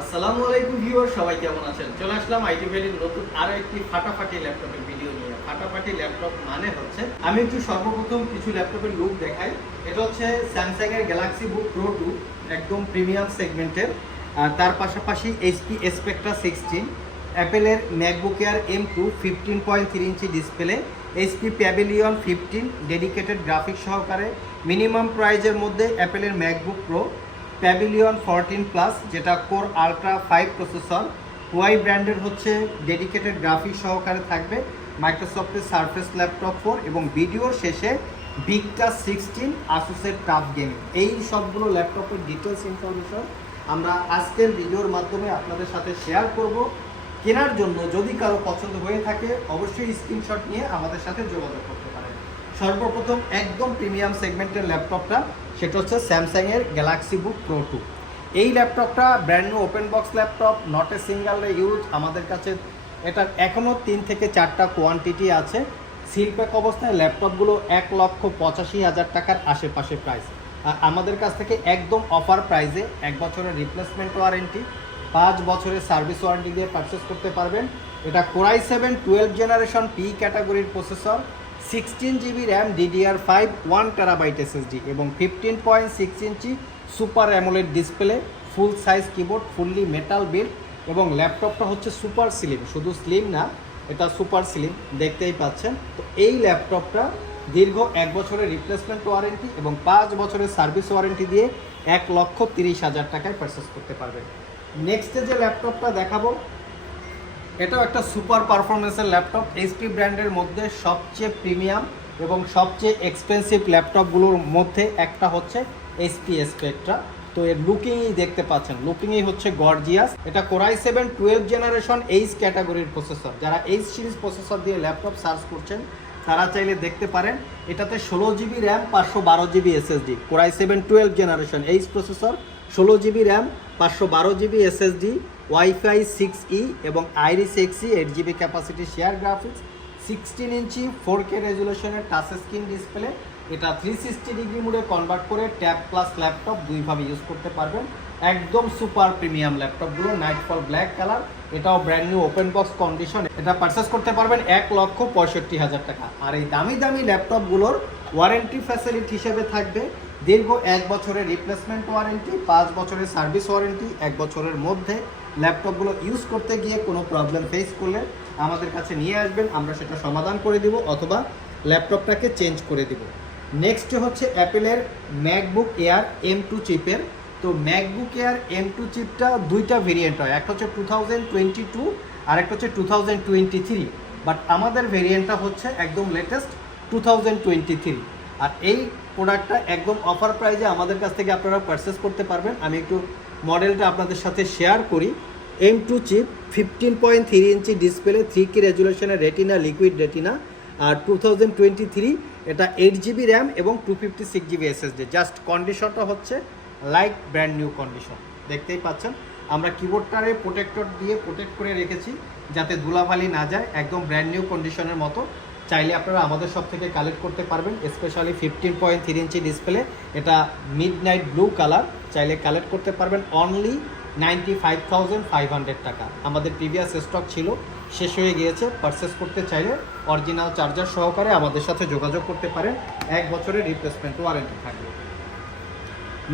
আসসালামু আলাইকুম ভিউয়ার, সবাই কেমন আছেন? চলে আসলাম আইটি ভ্যালির নতুন আরো একটি ফাটাফাটি ল্যাপটপের ভিডিও নিয়ে। ফাটাফাটি ল্যাপটপ মানে হচ্ছে আমি একটু সর্বপ্রথম কিছু ল্যাপটপের লুক দেখাই। এটা হচ্ছে স্যামসাং এর গ্যালাক্সি বুক প্রো 2, একদম প্রিমিয়াম সেগমেন্টের। আর তার পাশাপাশি এইচপি স্পেকট্রা 16, অ্যাপেলের ম্যাকবুক এয়ার M2 15.3 ইঞ্চি display, HP Pavilion 15 dedicated graphics সহকারে মিনিমাম প্রাইজের মধ্যে অ্যাপেলের ম্যাকবুক প্রো প্যাভিলিয়ন 14 প্লাস, যেটা কোর আলট্রা 5 প্রসেসর, ওয়াই ব্র্যান্ডের হচ্ছে ডেডিকেটেড গ্রাফিক্স সহকারে থাকবে, মাইক্রোসফটের সারফেস ল্যাপটপ 4 এবং ভিডিওর শেষে ভিক্টা 16 আসুসের টাফ গেমিং। এই সবগুলো ল্যাপটপের ডিটেলস ইনফরমেশন আমরা আজকের ভিডিওর মাধ্যমে আপনাদের সাথে শেয়ার করব। কেনার জন্য যদি কারো পছন্দ হয়ে থাকে অবশ্যই স্ক্রিনশট নিয়ে আমাদের সাথে যোগাযোগ করতে পারেন। সর্বপ্রথম একদম প্রিমিয়াম সেগমেন্টের ল্যাপটপটা, সেটা হচ্ছে স্যামসাং এর গ্যালাক্সি বুক প্রো 2। এই ল্যাপটপটা brand new open box laptop, not a single use. আমাদের কাছে এটার এখনও 3 থেকে 4টা কোয়ান্টিটি আছে। সিলপ্যাক অবস্থায় ল্যাপটপগুলো 1,85,000 টাকার আশেপাশে প্রাইস। আর আমাদের কাছ থেকে একদম অফার প্রাইসে 1 বছরের রিপ্লেসমেন্ট ওয়ারেন্টি, 5 বছরের সার্ভিস ওয়ারেন্টি দিয়ে পারচেস করতে পারবেন। এটা কোরাই 7 12 জেনারেশন পি ক্যাটাগরির processor, 16 GB RAM, DDR5 1 terabyte SSD এবং 15.6 ইঞ্চি super AMOLED display, full size keyboard, fully metal build এবং ল্যাপটপটা হচ্ছে সুপার স্লিম। শুধু স্লিম না, এটা সুপার স্লিম, দেখতেই পাচ্ছেন। তো এই ল্যাপটপটা দীর্ঘ 1 বছরের রিপ্লেসমেন্ট ওয়ারেন্টি এবং 5 বছরের সার্ভিস ওয়ারেন্টি দিয়ে 1,30,000 টাকায় পারচেস করতে পারবেন। নেক্সটে যে ল্যাপটপটা দেখাবো, এটাও একটা সুপার পারফরমেন্সের ল্যাপটপ। এইচপি ব্র্যান্ডের মধ্যে সবচেয়ে প্রিমিয়াম এবং সবচেয়ে এক্সপেন্সিভ ল্যাপটপগুলোর মধ্যে একটা হচ্ছে এইচপি স্পেকট্রা। তো এর লুকিংই দেখতে পাচ্ছেন, লুকিংই হচ্ছে গর্জিয়াস। এটা কোরাই 7 12 জেনারেশন এইচ ক্যাটাগরির প্রসেসর। যারা এইচ সিরিজ প্রসেসর দিয়ে ল্যাপটপ সার্চ করছেন তারা চাইলে দেখতে পারেন। এটাতে 16 GB RAM, 512 GB SSD, core i 7 12 generation H processor, 16 GB RAM, 512 GB SSD, wifi 6E এবং iris XE 8 GB capacity share graphics, 16 ইঞ্চি 4K রেজুলেশনের টাচ স্ক্রিন ডিসপ্লে। এটা 360 ডিগ্রি মোডে কনভার্ট করে ট্যাব প্লাস ল্যাপটপ দুইভাবে ইউজ করতে পারবেন। একদম সুপার প্রিমিয়াম ল্যাপটপগুলো, nightfall black colour, এটাও brand new open box condition. এটা পারচেস করতে পারবেন 1,65,000 টাকা। আর এই দামি দামি ল্যাপটপগুলোর ওয়ারেন্টি ফ্যাসিলিটি হিসেবে থাকবে দীর্ঘ 1 বছরের রিপ্লেসমেন্ট ওয়ারেন্টি, 5 বছরের সার্ভিস ওয়ারেন্টি। 1 বছরের মধ্যে ল্যাপটপগুলো ইউজ করতে গিয়ে কোনো প্রবলেম ফেস করলে আমাদের কাছে নিয়ে আসবেন, আমরা সেটা সমাধান করে দিব অথবা ল্যাপটপটাকে চেঞ্জ করে দিব। নেক্সট হচ্ছে অ্যাপেলের ম্যাকবুক এয়ার M2 চিপের। তো ম্যাকবুক এয়ার M2 চিপটা দুইটা ভেরিয়েন্ট হয়, একটা হচ্ছে 2022 আর একটা হচ্ছে 2023, বাট আমাদের ভেরিয়েন্টটা হচ্ছে একদম লেটেস্ট 2023। আর এই প্রোডাক্টটা একদম অফার প্রাইজে আমাদের কাছ থেকে আপনারা পারচেস করতে পারবেন। আমি একটু মডেলটা আপনাদের সাথে শেয়ার করি। M2 চিপ, 15.3 ইঞ্চি ডিসপ্লে, 3K রেজুলেশনের রেটিনা, লিকুইড রেটিনা। আর 2023 এটা 8 জিবি র্যাম এবং 256 জিবি SSD। জাস্ট কন্ডিশনটা হচ্ছে লাইক ব্র্যান্ড নিউ কন্ডিশন, দেখতেই পাচ্ছেন। আমরা কিবোর্ডটারে প্রোটেক্টর দিয়ে প্রোটেক্ট করে রেখেছি যাতে ধুলাবালি না যায়, একদম ব্র্যান্ড নিউ কন্ডিশনের মতো। চাইলে আপনারা আমাদের সব থেকে কালেক্ট করতে পারবেন, স্পেশালি 15.3 ইঞ্চি ডিসপ্লে, এটা মিড নাইট ব্লু কালার, চাইলে কালেক্ট করতে পারবেন অনলি 95,500 টাকা। আমাদের প্রিভিয়াস স্টক ছিল, শেষ হয়ে গিয়েছে। পারচেস করতে চাইলে অরিজিনাল চার্জার সহকারে আমাদের সাথে যোগাযোগ করতে পারেন, 1 বছরের রিপ্লেসমেন্ট ওয়ারেন্টি থাকবে।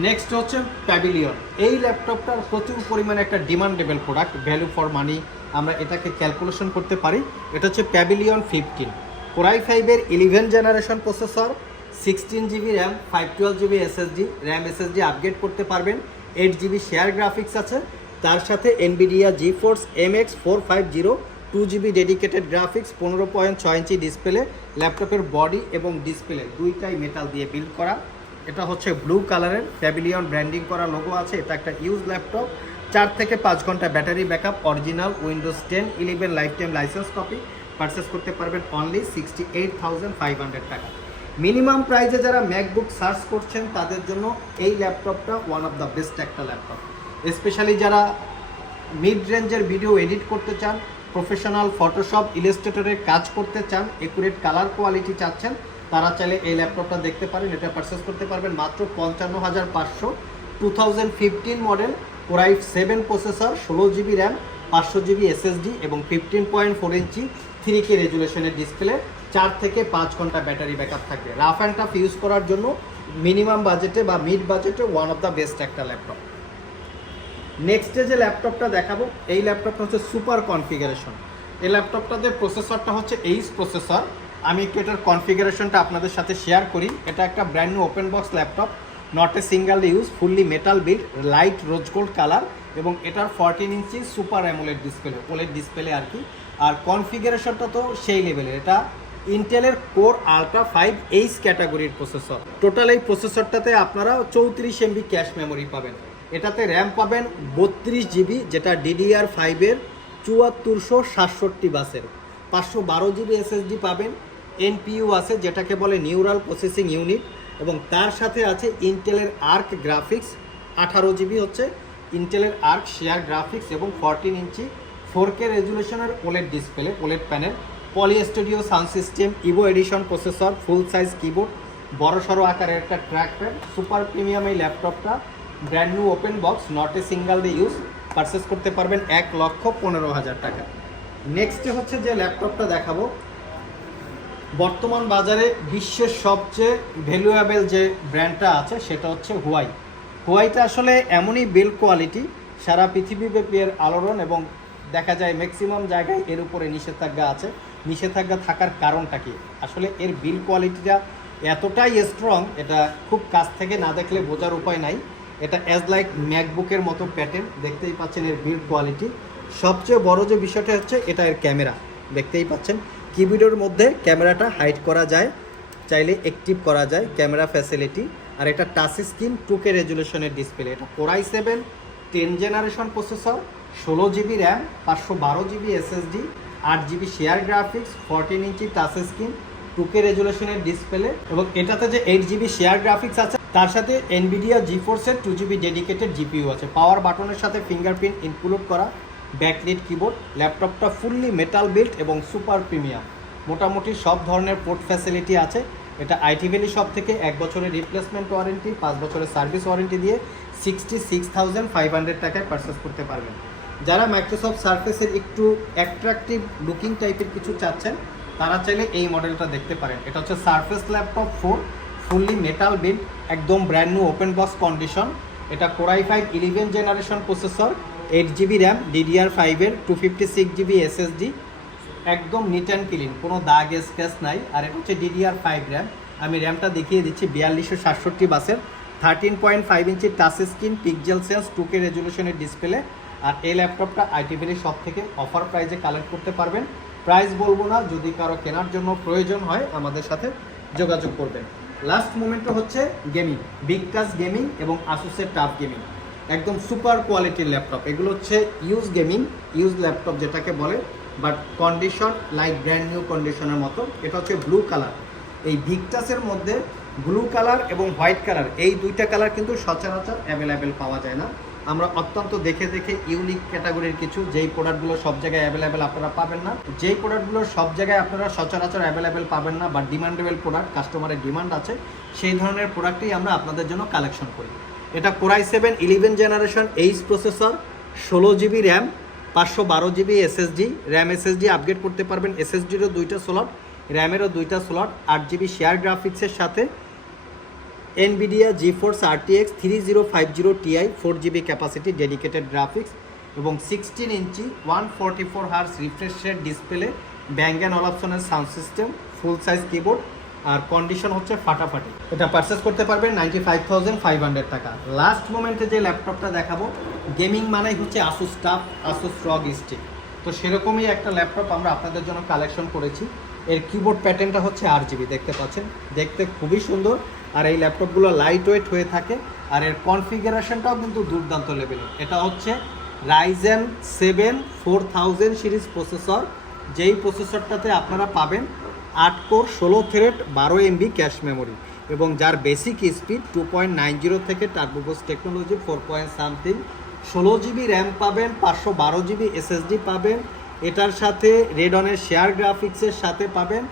নেক্সট হচ্ছে প্যাভিলিয়ন। এই ল্যাপটপটার প্রচুর পরিমাণে একটা demandable product, value for money আমরা এটাকে ক্যালকুলেশন করতে পারি। এটা হচ্ছে pavilion 15, core i 5 11 generation processor, 16 GB RAM, 512 GB SSD, RAM SSD upgrade করতে পারবেন, 8 জিবি শেয়ার গ্রাফিক্স আছে, তার সাথে NVIDIA GeForce MX 450 2 GB dedicated graphics, 15.6 inch display. ল্যাপটপের বডি এবং ডিসপ্লে দুইটাই মেটাল দিয়ে বিল্ড করা। এটা হচ্ছে ব্লু কালারের, প্যাভিলিয়ন ব্র্যান্ডিং করা লোগো আছে। এটা একটা ইউজ ল্যাপটপ, 4 থেকে 5 ঘন্টা battery backup, original Windows 10 11 life time licence copy. Purchase করতে পারবেন অনলি 68,500 টাকা। মিনিমাম প্রাইসে যারা ম্যাকবুক সার্চ করছেন তাদের জন্য এই ল্যাপটপটা ওয়ান অফ দ্য বেস্ট একটা ল্যাপটপ। স্পেশালি যারা মিড রেঞ্জের ভিডিও এডিট করতে চান, প্রফেশনাল ফটোশপ ইলাস্ট্রেটরের কাজ করতে চান, একুরেট কালার কোয়ালিটি চাচ্ছেন, তারা চাইলে এই ল্যাপটপটা দেখতে পারেন। এটা পারচেস করতে পারবেন মাত্র 55,500, 2015 model, core i 7 processor, 16 GB RAM, 500 GB SSD এবং 15.4 ইঞ্চি 3K রেজুলেশনের ডিসপ্লে, 4 থেকে 5 ঘন্টা ব্যাটারি ব্যাকআপ থাকবে। রাফ অ্যান্ড টাফ ইউজ করার জন্য মিনিমাম বাজেটে বা মিড বাজেটে ওয়ান অফ দ্য বেস্ট একটা ল্যাপটপ। নেক্সটে যে ল্যাপটপটা দেখাবো, এই ল্যাপটপটা হচ্ছে সুপার কনফিগারেশন। এই ল্যাপটপটাতে প্রসেসরটা হচ্ছে এইচ প্রসেসর। আমি একটু এটার কনফিগারেশনটা আপনাদের সাথে শেয়ার করি। এটা একটা brand new open box laptop, not a single use, fully metal build, light rose gold colour এবং এটার 14 ইঞ্চি super AMOLED display, OLED display আর কি। আর কনফিগারেশনটা তো সেই লেভেলের, এটা ইন্টেলের কোর আলট্রা 5H ক্যাটাগরির প্রসেসর। টোটাল এই প্রসেসরটাতে আপনারা 34 MB ক্যাশ মেমোরি পাবেন। এটাতে র্যাম পাবেন 32 জিবি, যেটা DDR5-এর 7467 বাসের, 512 জিবি এসএসডি পাবেন। NPU আছে, যেটাকে বলে নিউরাল প্রসেসিং ইউনিট, এবং তার সাথে আছে ইন্টেলের আর্ক গ্রাফিক্স, 18 জিবি হচ্ছে ইন্টেলের আর্ক শেয়ার গ্রাফিক্স এবং 14 ইঞ্চি 4K রেজুলেশনের OLED display, OLED panel, poly studio sound system, evo edition processor, full size keyboard, বড়সড় আকারের একটা ট্র্যাকপ্যাড। সুপার প্রিমিয়াম এই ল্যাপটপটা brand new open box, not a single day use, purchase করতে পারবেন 1,15,000 টাকা। নেক্সটে হচ্ছে যে ল্যাপটপটা দেখাবো, বর্তমান বাজারে বিশ্বের সবচেয়ে ভ্যালুয়েবল যে ব্র্যান্ডটা আছে সেটা হচ্ছে হুয়াই। হুয়াইটা আসলে এমনই বিল্ড কোয়ালিটি, সারা পৃথিবীব্যাপী এর আলোড়ন, এবং দেখা যায় ম্যাক্সিমাম জায়গায় এর উপরে নিষেধাজ্ঞা আছে। নিষেধাজ্ঞা থাকার কারণটা কি? আসলে এর বিল্ড কোয়ালিটিটা এতটাই স্ট্রং, এটা খুব কাছ থেকে না দেখলে বোঝার উপায় নাই। এটা অ্যাজ লাইক ম্যাকবুকের মতো প্যাটার্ন, দেখতেই পাচ্ছেন এর বিল্ড কোয়ালিটি। সবচেয়ে বড় যে বিষয়টা হচ্ছে এটা এর ক্যামেরা, দেখতেই পাচ্ছেন কিবোর্ডের মধ্যে ক্যামেরাটা হাইড করা যায়, চাইলে অ্যাক্টিভ করা যায় ক্যামেরা ফ্যাসিলিটি। আর এটা টাচ স্ক্রিন 2K রেজুলেশনের ডিসপ্লে। এটা core i 7 10 generation processor, 16 GB RAM, 512 GB SSD, 8 GB share graphics, 14 inch touch screen, 2K রেজুলেশনের ডিসপ্লে, এবং এটাতে যে 8 জিবি শেয়ার গ্রাফিক্স আছে তার সাথে NVIDIA GeForce-এর 2 জিবি ডেডিকেটেড GPU আছে। পাওয়ার বাটনের সাথে ফিঙ্গারপ্রিন্ট ইনক্লুড করা, ব্যাকলিট কিবোর্ড। ল্যাপটপটা ফুললি মেটাল বিল্ড এবং সুপার প্রিমিয়াম, মোটামুটি সব ধরনের পোর্ট ফ্যাসিলিটি আছে। এটা আইটি ভ্যালি শপ থেকে 1 বছরের রিপ্লেসমেন্ট ওয়ারেন্টি, 5 বছরের সার্ভিস ওয়ারেন্টি দিয়ে 66,500 টাকায় পারচেস করতে পারবেন। যারা মাইক্রোসফট সারফেসের একটু অ্যাট্রাকটিভ লুকিং টাইপের কিছু চাচ্ছেন তারা চাইলে এই মডেলটা দেখতে পারেন। এটা হচ্ছে surface laptop 4, fully metal build, একদম brand new open box condition. এটা core i 5 11 generation processor, 8 GB RAM, DDR5-এর 256 জিবি এসএসডি, একদম নিট অ্যান্ড ক্লিন, কোনো দাগ স্ক্র্যাচ নাই। আর এটা হচ্ছে DDR5 র্যাম। আমি র্যামটা দেখিয়ে দিচ্ছি, 4267 বাসের, 13.5 inch touch screen, pixel sense, 2K রেজুলেশনের ডিসপ্লে। আর এই ল্যাপটপটা আইটি ভ্যালি শপ থেকে অফার প্রাইজে কালেক্ট করতে পারবেন। প্রাইস বলবো না, যদি কারো কেনার জন্য প্রয়োজন হয় আমাদের সাথে যোগাযোগ করবেন। লাস্ট মোমেন্টটা হচ্ছে গেমিং, বিগ টাচ গেমিং এবং আসুসের টাফ গেমিং, একদম সুপার কোয়ালিটির ল্যাপটপ। এগুলো হচ্ছে ইউজ গেমিং, ইউজ ল্যাপটপ যেটাকে বলে, but condition like brand new কন্ডিশনের মতো। এটা হচ্ছে ব্লু কালার। এই ভিক্টাসের মধ্যে ব্লু কালার এবং হোয়াইট কালার, এই দুইটা কালার কিন্তু সচরাচর অ্যাভেলেবেল পাওয়া যায় না। আমরা অত্যন্ত দেখে দেখে ইউনিক ক্যাটাগরির কিছু, যেই প্রোডাক্টগুলো সব জায়গায় অ্যাভেলেবেল আপনারা পাবেন না, যেই প্রোডাক্টগুলো সব জায়গায় আপনারা সচরাচর অ্যাভেলেবেল পাবেন না বা ডিমান্ডেবল প্রোডাক্ট, কাস্টমারের ডিমান্ড আছে, সেই ধরনের প্রোডাক্টই আমরা আপনাদের জন্য কালেকশন করি। এটা core i 7 11 generation H processor, 16 GB RAM, 512 GB SSD, RAM SSD upgrade করতে পারবেন। এসএসডিরও 2টা স্লট, র্যামেরও 2টা স্লট, 8 জিবি শেয়ার গ্রাফিক্সের সাথে NVIDIA GeForce RTX 3050 Ti, 4 GB capacity dedicated graphics এবং 16 inch 144 hertz refresh rate display, bang and অলাপসনের sound system, full size keyboard. আর condition হচ্ছে ফাটাফাটি। এটা পারচেস করতে পারবেন 95,500 টাকা। লাস্ট মোমেন্টে যে ল্যাপটপটা দেখাবো, গেমিং মানেই হচ্ছে আসুস টাফ, আসুস রগ স্টিক, তো সেরকমই একটা ল্যাপটপ আমরা আপনাদের জন্য কালেকশন করেছি। এর কিবোর্ড প্যাটার্নটা হচ্ছে RGB, দেখতে পাচ্ছেন, দেখতে খুবই সুন্দর। আর এই ল্যাপটপগুলো লাইট ওয়েট হয়ে থাকে। আর এর কনফিগারেশনটাও কিন্তু দুর্দান্ত লেভেলের। এটা হচ্ছে Ryzen 7 4000 সিরিজ প্রসেসর, যেই প্রসেসরটাতে আপনারা পাবেন 8 core 16 thread 12 MB cache memory, এবং যার বেসিক স্পিড 2.90 থেকে টার্বোবুস্ট টেকনোলজি 4 16 জিবি র্যাম পাবেন, 512 জিবি এসএসডি পাবেন। এটার সাথে রেডনের শেয়ার গ্রাফিক্সের সাথে পাবেন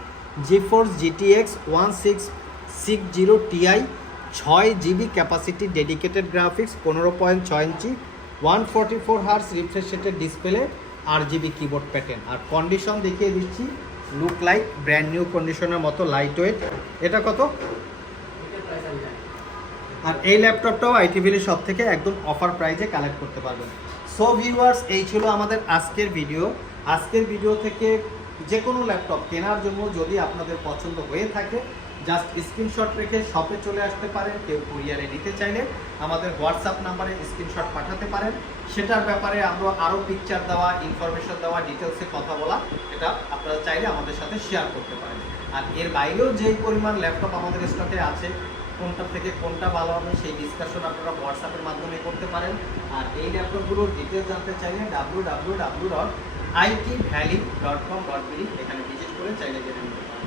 GeForce GTX 1660 Ti, 6 GB capacity dedicated graphics, 15.6 ইঞ্চি 144 হার্টজ রিফ্রেশ রেটের ডিসপ্লে, RGB কিবোর্ড প্যাটার্ন। আর কন্ডিশন দেখিয়ে দিচ্ছি, লুক লাইক ব্র্যান্ড নিউ কন্ডিশনের মতো, লাইট ওয়েট। এটা কত? আর এই ল্যাপটপটাও আইটি ভ্যালির সব থেকে একদম অফার প্রাইজে কালেক্ট করতে পারবেন। সো ভিউয়ার্স, এই ছিল আমাদের আজকের ভিডিও। আজকের ভিডিও থেকে যে কোনো ল্যাপটপ কেনার জন্য যদি আপনাদের পছন্দ হয়ে থাকে, জাস্ট স্ক্রিনশট রেখে শপে চলে আসতে পারেন। কেউ কুরিয়ারে নিতে চাইলে আমাদের হোয়াটসঅ্যাপ নাম্বারে স্ক্রিনশট পাঠাতে পারেন। সেটার ব্যাপারে আমরা আরও পিকচার দেওয়া, ইনফরমেশন দেওয়া, ডিটেলসে কথা বলা, এটা আপনারা চাইলে আমাদের সাথে শেয়ার করতে পারেন। আর এর বাইরেও যেই পরিমাণ ল্যাপটপ আমাদের স্টকে আছে, কোনটা থেকে কোনটা ভালো হবে সেই ডিসকাশন আপনারা হোয়াটসঅ্যাপের মাধ্যমে করতে পারেন। আর এই ল্যাপটপগুলোর ডিটেলস জানতে চাইলে www.itvalley.com.bd এখানে ভিজিট করে চাইলে জেনে নিতে পারেন।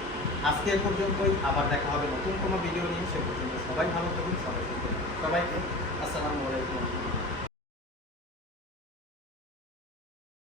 আজকে এ পর্যন্তই, আবার দেখা হবে নতুন কোনো ভিডিও নিয়ে। সে পর্যন্ত সবাই ভালো থাকুন, সবাই সুস্থ থাকুন। সবাইকে আসসালামু আলাইকুম।